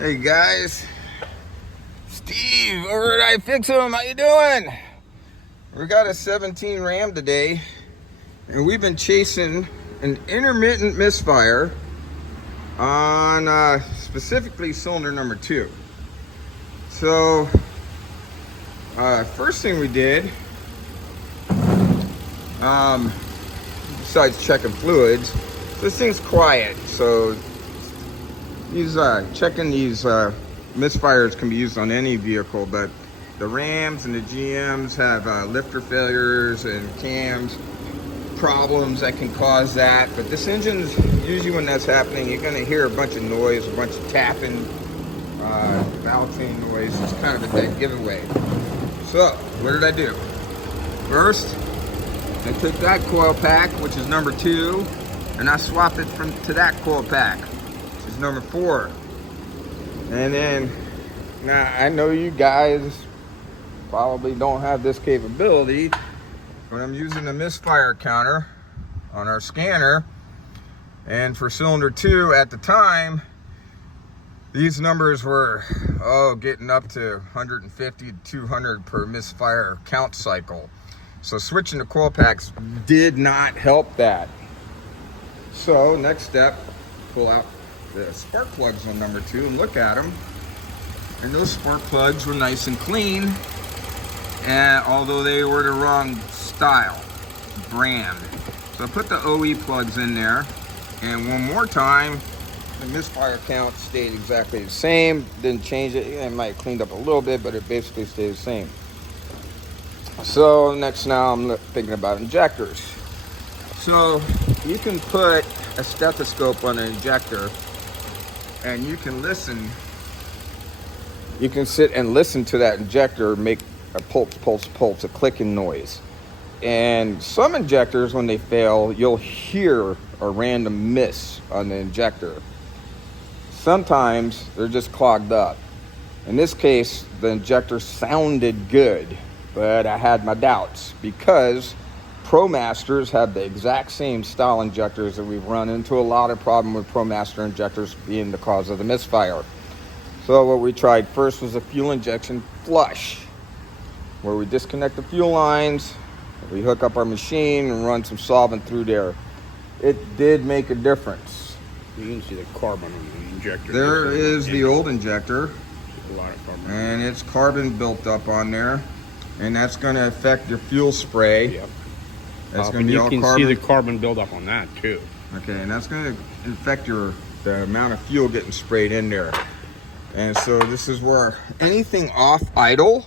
Hey guys, Steve over at iFix'em. How you doing? We got a 17 Ram today, and we've been chasing an intermittent misfire on specifically cylinder number 2. So first thing we did, besides checking fluids, this thing's quiet, so checking these misfires can be used on any vehicle, but the Rams and the GMs have lifter failures and cams problems that can cause that. But this engine's usually, when that's happening, you're going to hear a bunch of noise, a bunch of tapping, valve train noise. It's kind of a dead giveaway. So what did I do? First, I took that coil pack, which is number 2, and I swapped it to that coil pack, which is number 4. And then, now I know you guys probably don't have this capability, but I'm using a misfire counter on our scanner, and for cylinder 2 at the time, these numbers were getting up to 150 to 200 per misfire count cycle. So switching to coil packs did not help that. So next step, pull out the spark plugs on number 2 and look at them. And those spark plugs were nice and clean, and although they were the wrong style, brand. So I put the OE plugs in there, and one more time, the misfire count stayed exactly the same. Didn't change it. It might have cleaned up a little bit, but it basically stayed the same. So next, now I'm thinking about injectors. So you can put a stethoscope on an injector, and you can listen. You can sit and listen to that injector make a pulse, a clicking noise. And some injectors, when they fail, you'll hear a random miss on the injector. Sometimes they're just clogged up. In this case, the injector sounded good, but I had my doubts because ProMasters have the exact same style injectors, that we've run into a lot of problem with ProMaster injectors being the cause of the misfire. So what we tried first was a fuel injection flush, where we disconnect the fuel lines, we hook up our machine and run some solvent through there. It did make a difference. You can see the carbon on the injector. There is the old injector, a lot of carbon, and it's carbon built up on there, and that's going to affect your fuel spray. Yep. That's going to be all carbon. You carbon. can see the carbon buildup on that too. Okay, and that's going to affect the amount of fuel getting sprayed in there. And so this is where anything off idle,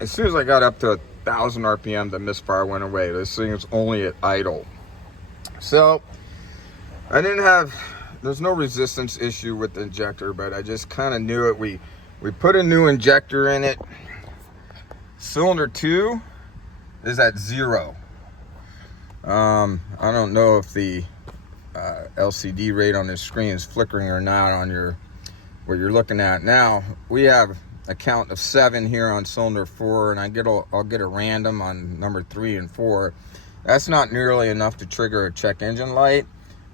as soon as I got up to 1,000 RPM, the misfire went away. This thing is only at idle. So there's no resistance issue with the injector, but I just kind of knew it. We put a new injector in it. Cylinder 2 is at 0. I don't know if the LCD rate on this screen is flickering or not on what you're looking at now. We have a count of 7 here on cylinder 4, and I'll get a random on number 3 and 4. That's not nearly enough to trigger a check engine light,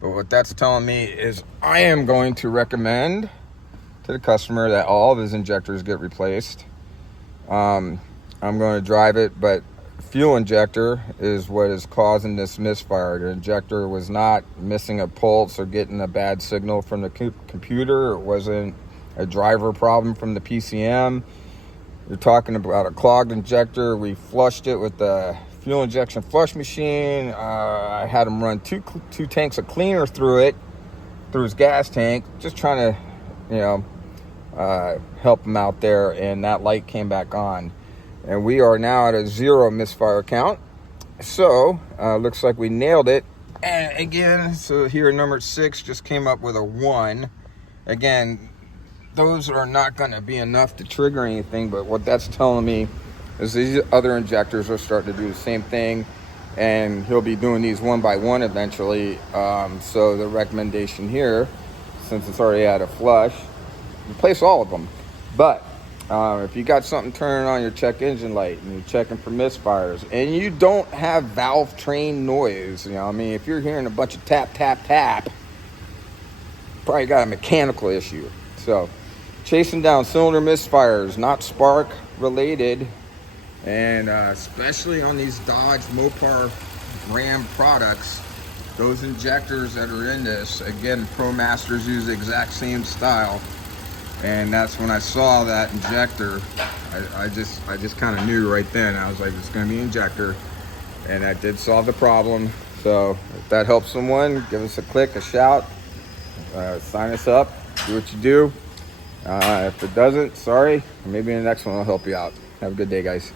but what that's telling me is I am going to recommend to the customer that all of his injectors get replaced. I'm going to drive it, but fuel injector is what is causing this misfire. The injector was not missing a pulse or getting a bad signal from the computer. It wasn't a driver problem from the PCM. You're talking about a clogged injector. We flushed it with the fuel injection flush machine. I had him run two tanks of cleaner through his gas tank, just trying to help him out there, and that light came back on. And we are now at a 0 misfire count. So looks like we nailed it. And again, so here number 6 just came up with a 1. Again, those are not going to be enough to trigger anything, but what that's telling me is these other injectors are starting to do the same thing, and he'll be doing these one by one eventually. So the recommendation here, since it's already at a flush, replace all of them. But if you got something turning on your check engine light and you're checking for misfires and you don't have valve train noise, if you're hearing a bunch of tap, tap, tap, probably got a mechanical issue. So chasing down cylinder misfires, not spark related. And especially on these Dodge, Mopar, Ram products, those injectors that are in this, again, ProMasters use the exact same style. And that's when I saw that injector, I just kind of knew right then. I was like, it's going to be injector, and that did solve the problem. So if that helps someone, give us a click, a shout, sign us up, do what you do. If it doesn't, sorry, maybe in the next one I'll help you out. Have a good day, guys.